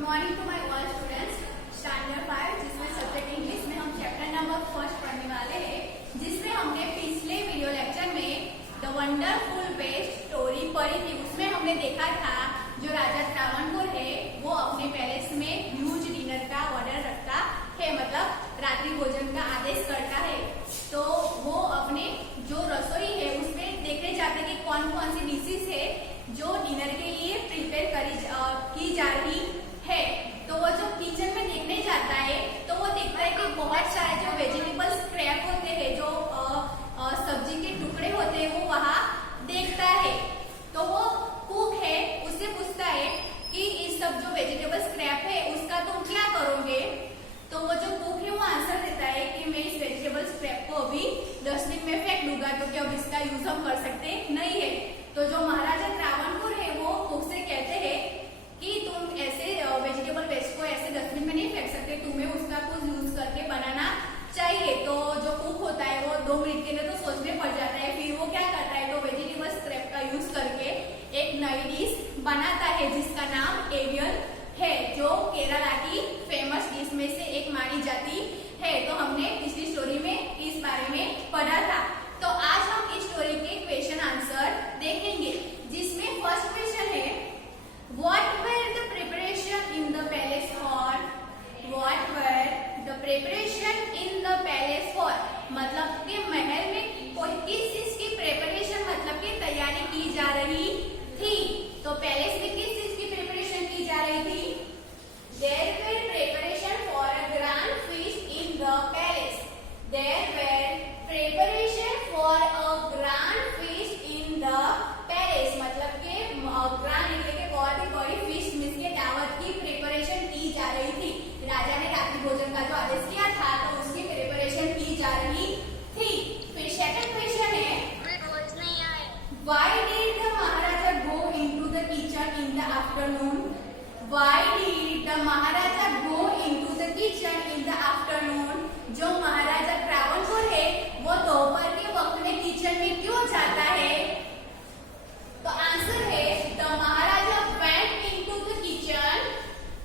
Morning to my all students. Standard 5 जिसमें subject English में हम चैप्टर नंबर 1 पढ़ने वाले हैं, जिसमें हमने पिछले वीडियो लेक्चर में द वंडरफुल बेस्ट स्टोरी पढ़ी थी। उसमें हमने देखा था जो राजा त्रावणकोर है वो अपने पैलेस में ह्यूज डिनर का ऑर्डर रखता है, मतलब रात्रि भोजन का आदेश करता है। तो वो अपने जो रसोई है उसमें देखने जाते कि कौन कौन सी डिशेस है जो डिनर के लिए प्रिपेयर की जा रही है। तो वो जो किचन में देखने जाता है तो वो देखता है कि बहुत सारे जो वेजिटेबल स्क्रैप होते हैं, जो सब्जी के टुकड़े होते हैं, वो वहाँ देखता है। तो वो कुक है, उससे पूछता है कि इस सब जो वेजिटेबल स्क्रैप है उसका तुम क्या करोगे। तो वो जो कुक है वो आंसर देता है कि मैं इस वेजिटेबल स्क्रैप को अभी डस्टबिन में फेंक दूंगा, क्योंकि अब इसका यूज हम कर सकते नहीं है। तो जो महाराजा त्रावणकोर है वो कुक से कहते हैं कि तुम ऐसे वेजिटेबल वेस्ट को ऐसे डस्टबिन में नहीं फेंक सकते, तुम्हें उसका कुछ यूज करके बनाना चाहिए। तो जो कुक होता है वो 2 मिनट के लिए तो सोचने पड़ जाता है, फिर वो क्या करता है तो वेजिटेबल स्क्रैप का यूज करके एक नई डिश बनाता है जिसका नाम एवियल है, जो केरला की फेमस डिश में से एक मानी जाती है। तो हमने पिछली स्टोरी में इस बारे में पढ़ा था। तो आज हम इस स्टोरी के क्वेश्चन आंसर देखेंगे, जिसमें फर्स्ट क्वेश्चन है what were the preparation in the palace for. What were the preparation in the palace for मतलब कि महल में किस चीज की प्रिपरेशन मतलब कि तैयारी की जा रही थी। तो पैलेस में किस चीज की प्रिपरेशन की जा रही थी। There were preparation for a grand feast in the palace. There were preparation for a grand feast in the palace मतलब के ग्रांड એટલે કે बहुत ही बड़ी फीस्ट मींस के दावत की प्रिपरेशन की जा रही थी। राजा ने रात्रि भोजन का जो आदेश किया था तो उसकी प्रिपरेशन की जा रही थी। फिर सेकंड क्वेश्चन है Why did the Maharaja go into the kitchen in the afternoon? Why did the Maharaja go into the kitchen in the afternoon? जो महाराजा त्रावणकोर है वो दोपहर के वक्त में किचन में क्यों जाता है। तो आंसर है the Maharaja went into the kitchen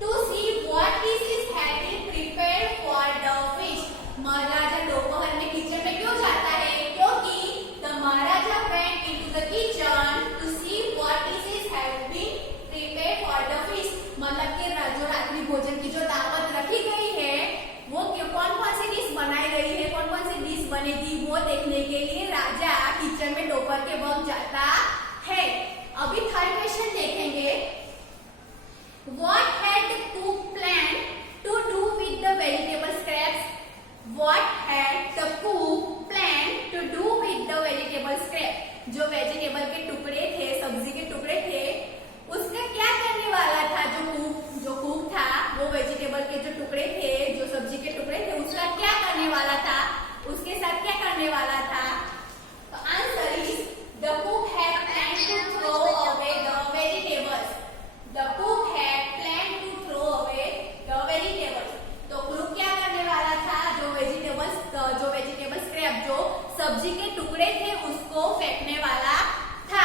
to see what dishes had been prepared for the feast. महाराजा दोपहर में किचन में क्यों जाता है, क्योंकि the Maharaja went into the kitchen to see what dishes had been prepared for the feast मतलब कि जो रात्रि भोजन की जो दावत रखी गई है वो कौन कौन सी डिश बनाई गई है, कौन कौन सी डिश बनेगी वो देखने के लिए राजा किचन में दोपहर के वक्त जाता है। अभी थर्ड क्वेश्चन देखेंगे What had the cook planned to do with the vegetable scraps? What had the cook planned to do with the vegetable scraps? जो वेजिटेबल के टुकड़े थे, सब्जी के टुकड़े थे, उसका क्या करने वाला था। जो कुक था वो वेजिटेबल के जो टुकड़े थे, जो सब्जी के टुकड़े थे, उसका क्या करने वाला था, उसके साथ क्या करने वाला था। तो answer is the cook had planned to throw away the vegetables. The cook had planned to throw away the vegetables. तो कुक क्या करने वाला था, जो वेजिटेबल स्क्रैप जो सब्जी के टुकड़े थे उसको फेंकने वाला था।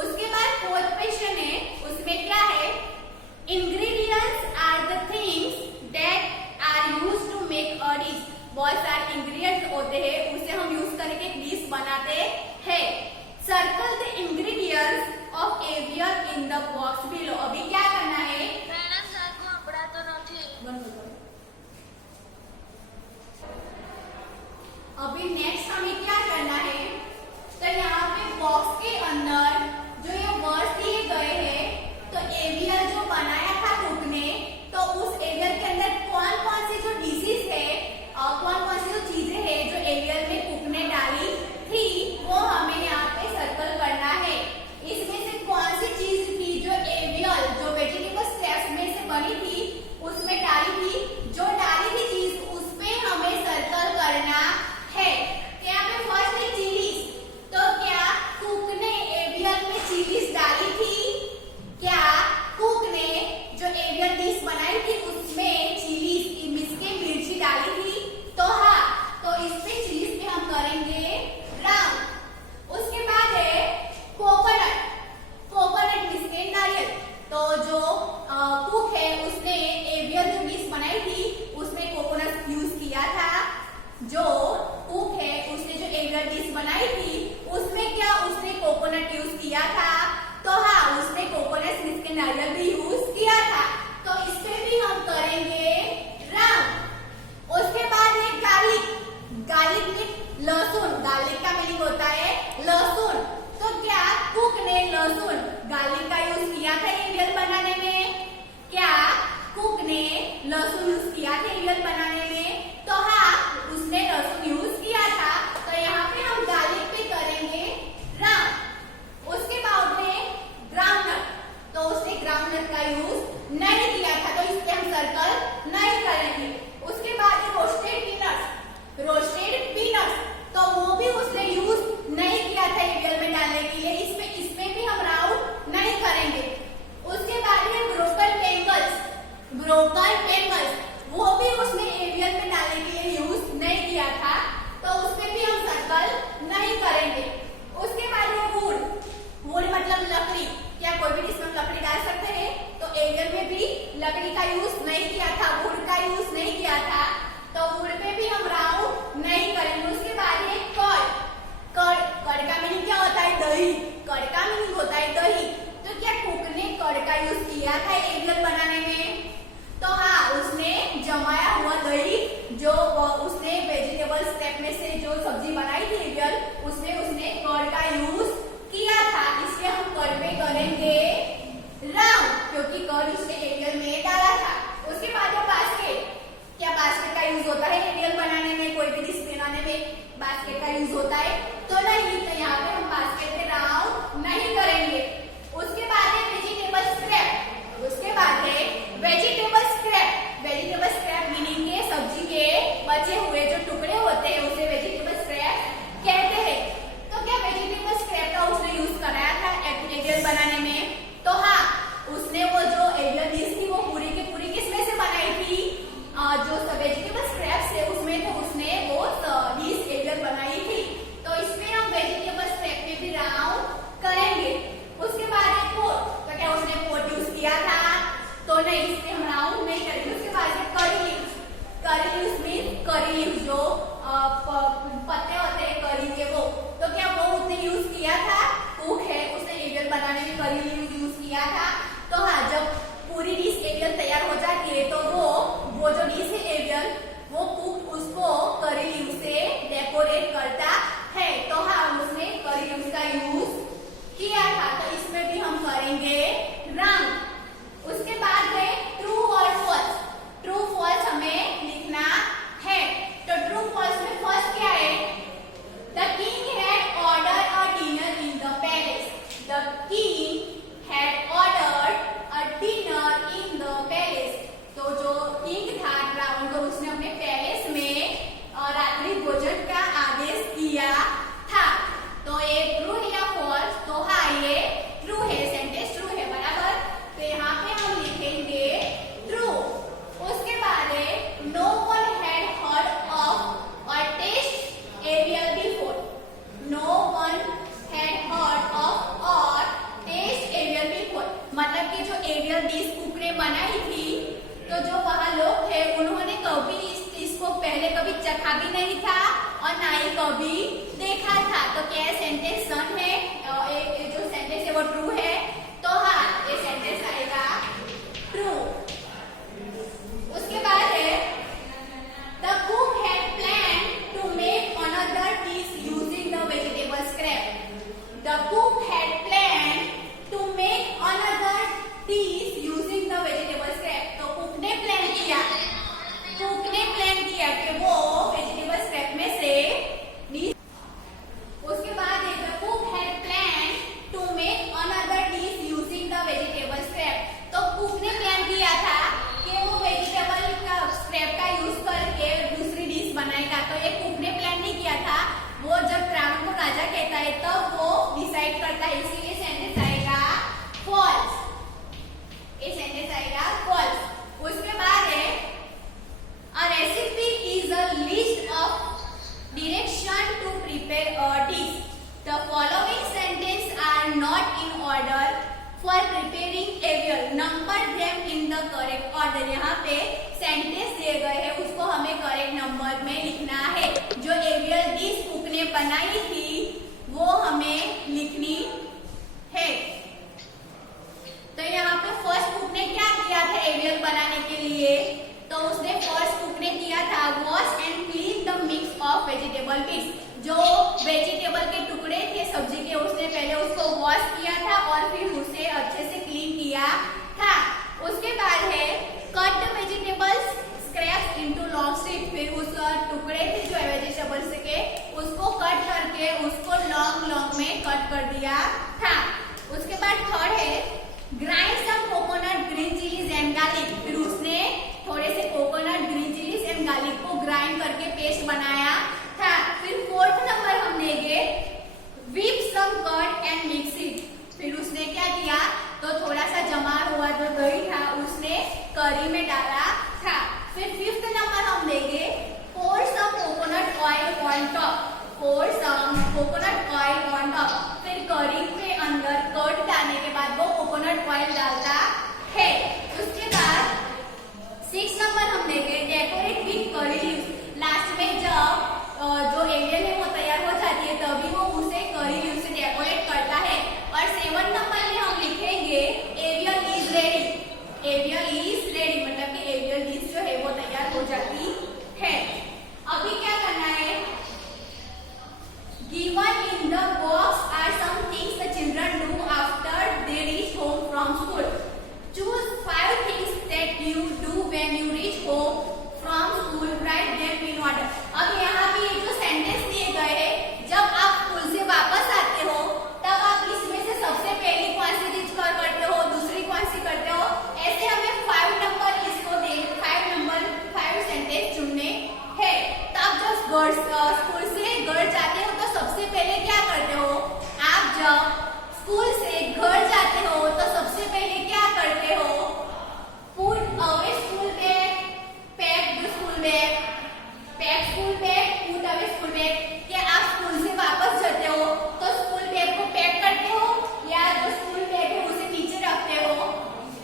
उसके बाद फोर्थ क्वेश्चन है, उसमें क्या है ingredients are the things that are used to make a dish. बहुत सारे इंग्रेडिएंट्स होते हैं, उससे हम यूज करके एक डिश बनाते हैं। Circle the ingredients of AVL in the box below. अभी क्या करना है मैडम, साथ में अपड़ा तो नहीं। अभी नेक्स्ट हमें क्या करना है, तो यहाँ पे बॉक्स के अंदर जो ये वर्ड्स दिए गए हैं, तो एवियल जो बनाया था कुक ने, तो उस एवियल के अंदर कौन कौन सी जो डिशेस है और कौन कौन सी जो चीजें हैं जो एवियल में कुक ने डाली थी वो हमें यहाँ पे सर्कल करना है। इसमें से कौन सी चीज थी जो एवियल जो लहसुन यूज किया था एवियल बनाने में, तो हाँ उसने लहसुन यूज किया था। तो यहाँ पे हम गार्लिक पे करेंगे राम। उसके बाद में ग्राउंडनट, तो उसने ग्राउंडनट का यूज नहीं किया था, तो इसके हम सर्कल नहीं करेंगे। उसके बाद रोस्टेड पीनट्स, रोस्टेड पीनट्स, तो वो भी उसने यूज नहीं किया था एवियल में डालने के लिए, इसमें भी हम राउंड नहीं करेंगे। उसके बाद है ब्रोकन बेंगल्स, ब्रोकन बेंगल्स, वो भी उसने एवियल में डालने के लिए यूज नहीं किया था, तो उसमें भी हम सर्कल नहीं करेंगे। उसके बाद है वुड, वुड मतलब लकड़ी, क्या कोई भी इसमें लकड़ी डाल सकते हैं, तो एवियल में भी लकड़ी का यूज नहीं किया था, वुड का यूज नहीं किया था, तो वुड पे भी हम राउंड नहीं करेंगे। उसके बाद है कर्ड, कर्ड, कर्ड का मीनिंग क्या होता है? दही, कर्ड का मीनिंग होता है दही। तो क्या कुक ने कर्ड का यूज किया था एवियल बनाने में? तो हाँ उसने जमाया हुआ दही, जो उसने वेजिटेबल स्टेप में से जो सब्जी बनाई थी एवियल, उसमें उसने कर्ड का यूज किया था, इसलिए हम कर्ड पे करेंगे राउंड, क्योंकि कर्ड उसने एवियल में डाला था। उसके बाद है बास्केट, क्या बास्केट का यूज होता है एवियल बनाने में? कोई भी डिश बनाने में बास्केट का यूज होता है? तो नहीं, तो यहाँ पे हम बास्केट पे राउंड नहीं करेंगे। उसके बाद है वेजिटेबल स्क्रैप, उसके बाद है vegetable scrap, vegetable scrap meaning के सब्जी के बचे हुए जो टुकड़े होते हैं उसे वेजिटेबल स्क्रैप कहते हैं। तो क्या वेजिटेबल स्क्रैप का उसने यूज कराया था एवियल बनाने में? तो हाँ उसने वो जो एवियल डिश थी वो पूरी की पूरी किसमें से बनाई थी? जो वेजिटेबल स्क्रैप से उसमें तो उसने वो डिश एवियल बनाई थी, तो इसमें हम वेजिटेबल स्क्रैप में भी राउंड करेंगे। उसके बाद एक पोट, तो क्या उसने पोट यूज किया था? तो नहीं, इसमें हम राउंड नहीं करेंगे। उसके बाद है curry leaves, curry leaves mean curry leaves जो पत्ते होते हैं करी के, वो तो क्या वो उसने यूज किया था? कुक है, उसने एवियल बनाने में करी लीव्स यूज किया था। तो हाँ जब पूरी डिश एवियल तैयार हो जाती है तो वो जो डिश है एवियल, वो कुक उसको करी लीव्स से डेकोरेट करता है, तो हाँ उसने करी लीव्स का यूज किया था, तो इसमें भी हम करेंगे राउंड। उसके बाद है ट्रू और फॉल्स, ट्रू फॉल्स हमें लिखना है, तो ट्रू फॉल्स में फर्स्ट क्या है? The king had ordered a dinner in the palace, the king had ordered a dinner in the palace, तो जो किंग था रावण को उसने अपने पैलेस में रात्रि भोजन का आदेश किया था। तो ये ट्रू है या फॉल्स? तो हाँ ये ट्रू है, सेंटेंस ट्रू है, बराबर। तो यहाँ पे हम लिखेंगे ट्रू। उसके बाद है no one had heard of or taste aviyal before, no one had heard of or taste aviyal before, मतलब कि जो एवियल डिश कुक ने बनाई थी, तो जो वहाँ लोग थे उन्होंने कभी इसको पहले कभी चखा भी नहीं था और ना ही कभी देखा था। तो क्या सेंटेंस सन है? ये जो सेंटेंस है वो ट्रू है, तो हाँ ये सेंटेंस आएगा ट्रू। उसके बाद है the cook had planned to make another dish using the vegetable scrap, the cook had planned to make another dish using the vegetable scrap, तो कुक ने प्लान किया, कुक ने प्लान किया कि वो वेजिटेबल स्क्रैप में से डिश। उसके बाद the cook had plan to make another dish using the vegetable scrap, तो कुक ने प्लान किया था कि वो वेजिटेबल का स्क्रैप का यूज करके दूसरी डिश बनाएगा, तो ये कुक ने प्लान नहीं किया था, वो जब रावण को राजा कहता है तब वो डिसाइड करता है, इसीलिए सेंटेंस आएगा फॉल्स, ये सेंटेंस आएगा फॉल्स। उसके बाद है a recipe is a list of direction to prepare a dish, the following sentences are not in order for preparing avial, number them in the correct order। यहाँ पे sentence दिए गए हैं उसको हमें करेक्ट नंबर में लिखना है, जो एवियल डिश कुक ने बनाई थी वो हमें लिखनी है। तो यहाँ पे फर्स्ट कुक ने क्या किया था एवियल बनाने के लिए? तो उसने फर्स्ट कुक ने किया था wash and clean the mix of vegetable piece, जो वेजिटेबल के टुकड़े थे सब्जी के उसने पहले उसको वॉश किया था और फिर उसे अच्छे से क्लीन किया था। उसके बाद है कट द वेजिटेबल्स करके उसको लॉन्ग लॉन्ग में कट कर दिया था। उसके बाद थर्ड है grind some coconut green chillies and garlic. फिर उसने थोड़े से coconut green chillies and garlic को ग्राइंड करके पेस्ट बनाया था। फिर फोर्थ नंबर हम लेंगे whip some curd and mix it. फिर उसने क्या किया, तो थोड़ा सा जमा हुआ जो दही था उसने करी में डाला था। फिर फिफ्थ नंबर हम लेंगे pour some coconut oil on top। pour some coconut oil on top। फिर करी के अंदर कर्ड डालने के बाद वो कोकोनट ऑयल डालता है। उसके बाद सिक्स नंबर हम लेंगे decorate with curry leaves. Last में जब जो एरियल है वो तैयार हो जाती है तभी वो उसे करी लीव्स से डेकोरेट करता है। और सेवन नंबर में हम लिखेंगे avial is ready. Avial is ready मतलब कि एरियल डिश जो है वो तैयार हो जाती है। अभी क्या करना है, given in the box are some things the children do after they reach home from school. Choose 5 things that you do when you reach home from school, write them in order. अब यहाँ पे ये जो sentence दिए गए हैं, जब आप स्कूल से वापस आते हो तब आप इसमें से सबसे पहली कौन सी चीज करते हो, दूसरी कौन सी करते हो, ऐसे हमें 5 नंबर इसको दे 5 सेंटेंस चुनने है। तब जब स्कूल से घर जाते हो तो सबसे पहले क्या करते हो, आप जब स्कूल से घर जाते हो तो सबसे पहले क्या करते हो, put away school bag, pack the school bag, pack school bag, put away school bag. क्या आप स्कूल से वापस जाते हो तो स्कूल बैग को पैक करते हो या जो स्कूल बैग है उसे नीचे रखते हो।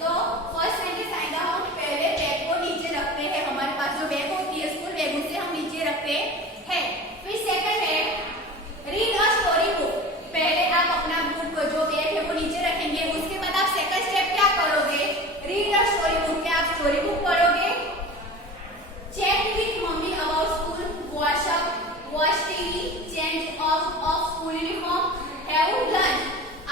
तो फर्स्ट सेंटेंस आएगा हम पहले बैग को नीचे रखते हैं, हमारे पास जो बैग होती है स्कूल बैग उसे हम नीचे रखते हैं। फिर सेकंड है रीड अ स्टोरी बुक। पहले आप अपना बुक जो बैग है वो नीचे रखेंगे, उसके बाद आप सेकंड स्टेप क्या करोगे, रीड अ स्टोरी बुक। क्या आप स्टोरी बुक पढ़ोगे। Chat with mummy about school, wash up, watch TV, change of school uniform, have lunch.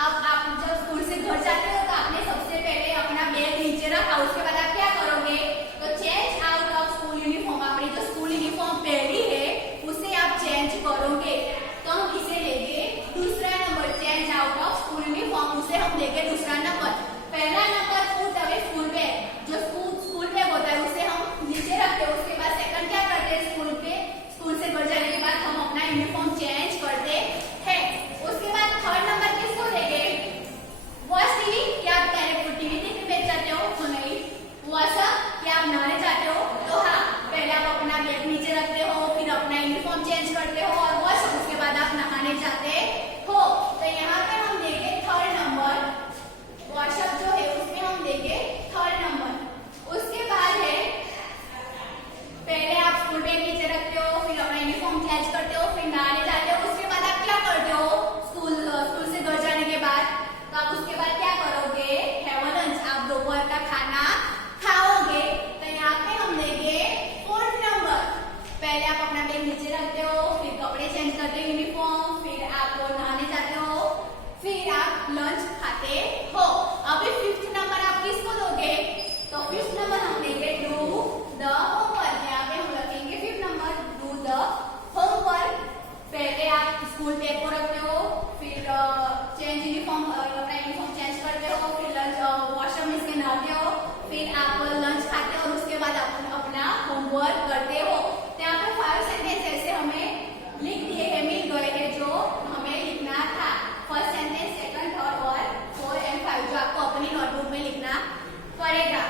अब आप जब स्कूल से घर जाते हो तो आपने सबसे पहले अपना बैग नीचे रखा, उसके बाद आप क्या करोगे, तो change out of school uniform. आपने जो स्कूल यूनिफॉर्म पहनी है उसे आप चेंज करोगे। तो हम इसे लेंगे दूसरा number, change out of school uniform, उसे हम लेंगे दूसरा नंबर। पहला number put away school bag, जो स्कूल बैग होता है उसे हम नीचे रखते हैं। उसके बाद सेकंड क्या करते हैं, स्कूल से घर जाने के बाद हम अपना यूनिफॉर्म चेंज करते हैं। उसके बाद थर्ड नंबर किसको देंगे, वॉच टीवी। क्या आप टीवी देखने बैठ जाते हो, तो नहीं। वॉश अप, क्या आप नहाने जाते हो, तो हाँ, पहले आप अपना बैग नीचे रखते हो, फिर अपना यूनिफॉर्म चेंज करते हो और वॉश, उसके बाद आप नहाने जाते हो। तो यहाँ पे हम देंगे थर्ड नंबर, वॉशअप जो है उसमें हम देंगे थर्ड नंबर। उसके बाद है पहले आप स्कूल बैग नीचे रखते हो, फिर अपना यूनिफॉर्म चेंज करते हो, फिर नहाने जाते हो। उसके बाद आप क्या करते हो, स्कूल से घर जाने के बाद तो आप उसके बाद क्या करोगे, हैव अ लंच, आप दोपहर का खाना खाओगे। तो यहाँ पे हम लेंगे फोर्थ नंबर। पहले आप अपना बैग नीचे रखते हो, फिर कपड़े चेंज करते हो, यूनिफॉर्म, फिर आप नहाने जाते हो, फिर आप लंच खाते हो। अभी फिफ्थ नंबर आप किसको दोगे, तो फिफ्थ नंबर हम लेंगे डू द होमवर्क। यहाँ पे हम रखेंगे fifth number, do the homework. पहले आप स्कूल बैग को रखते हो, फिर चेंज यूनिफॉर्म, अपना यूनिफॉर्म चेंज करते हो, फिर लंच वॉशरूम में से नहाते हो, फिर आप लंच खाते हो और उसके बाद आप अपना होमवर्क करते हो। तो यहाँ पे 5 सेंटेंस ऐसे हमें लिख दिए हैं, मिल गए हैं जो हमें लिखना था। फर्स्ट सेंटेंस, सेकंड, थर्ड और 4 और 5 जो आपको अपनी नोटबुक में लिखना पड़ेगा।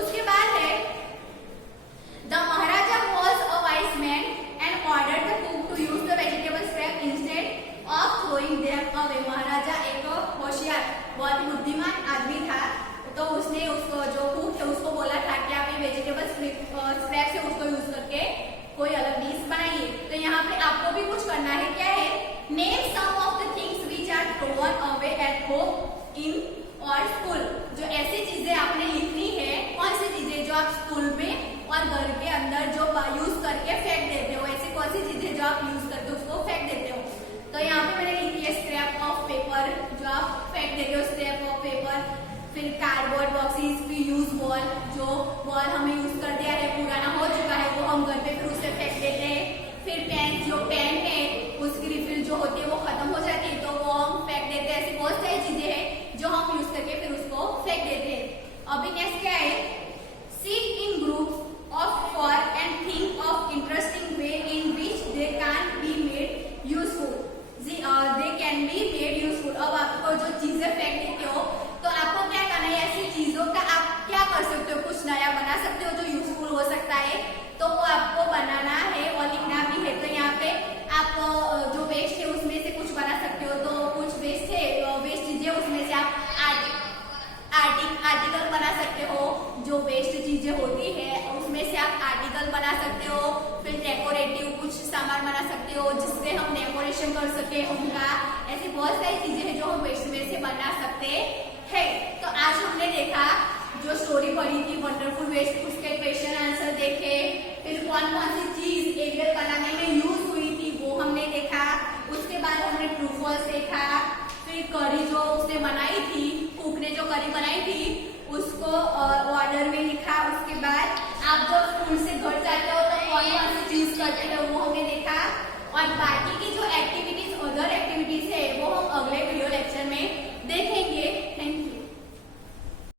उसके बाद है the Maharaja was a wise man and ordered the cook to use the vegetable scrap instead of throwing them away. Maharaja एक होशियार, बहुत बुद्धिमान आदमी था, तो उसने उसको जो कुक है उसको बोला था कि आप ये वेजिटेबल स्क्रैप से उसको यूज करके कोई अलग डिश बनाइए। तो यहाँ पे आपको भी कुछ करना है, क्या है, name some of the things which are thrown away at home in or school. जो ऐसी चीजें आपने लिखनी है, कौन सी चीजें जो आप स्कूल में और घर के अंदर जो यूज करके फेंक देते हो, ऐसी कौन सी चीजें जो आप यूज करके उसको फेंक देते हो। तो यहाँ पे मैंने लिखी है स्क्रैप ऑफ पेपर, जो आप फेंक देते हो स्क्रैप ऑफ पेपर। फिर कार्डबोर्ड बॉक्सेस, फिर यूज बॉल, जो बॉल हमें यूज कर दिया है, पुराना हो चुका है, वो हम घर पे फिर उसे फेंक देते हैं। फिर पेन, जो पेन है उसकी रिफिल फिर जो होती है वो खत्म हो जाती है, तो वो हम फेंक देते हैं। ऐसी बहुत सारी चीजें हैं जो हम यूज करके फिर उसको फेंक देते हैं। अभी नेक्स्ट क्या है, sit in groups of for and think of interesting way in which they can be made useful. They can be made useful. अब आपको जो चीजें फेंक देते हो तो आपको क्या करना है, ऐसी चीजों का आप क्या कर सकते हो, कुछ नया बना सकते हो जो यूजफुल हो सकता है, तो वो आपको बनाना है और लिखना भी है। तो यहाँ पे आप जो वेस्ट है उसमें से कुछ बना सकते हो। तो कुछ वेस्ट है, वेस्ट चीजें, उसमें से आप आर्टिकल बना सकते हो। जो वेस्ट चीजें होती है उसमें से आप आर्टिकल बना सकते हो। फिर डेकोरेटिव कुछ सामान बना सकते हो जिससे हम डेकोरेशन कर सके उनका। ऐसी बहुत सारी चीजें हैं जो हम वेस्ट में से बना सकते हैं। तो आज हमने देखा जो स्टोरी पढ़ी थी वंडरफुल वेस्ट, उसके क्वेश्चन आंसर देखे, फिर कौन कौन सी चीज एरियल बनाने में यूज हुई थी वो हमने देखा। उसके बाद हमने ट्रू फॉल्स देखा। फिर करी जो उसने बनाई थी, कुक ने जो करी बनाई थी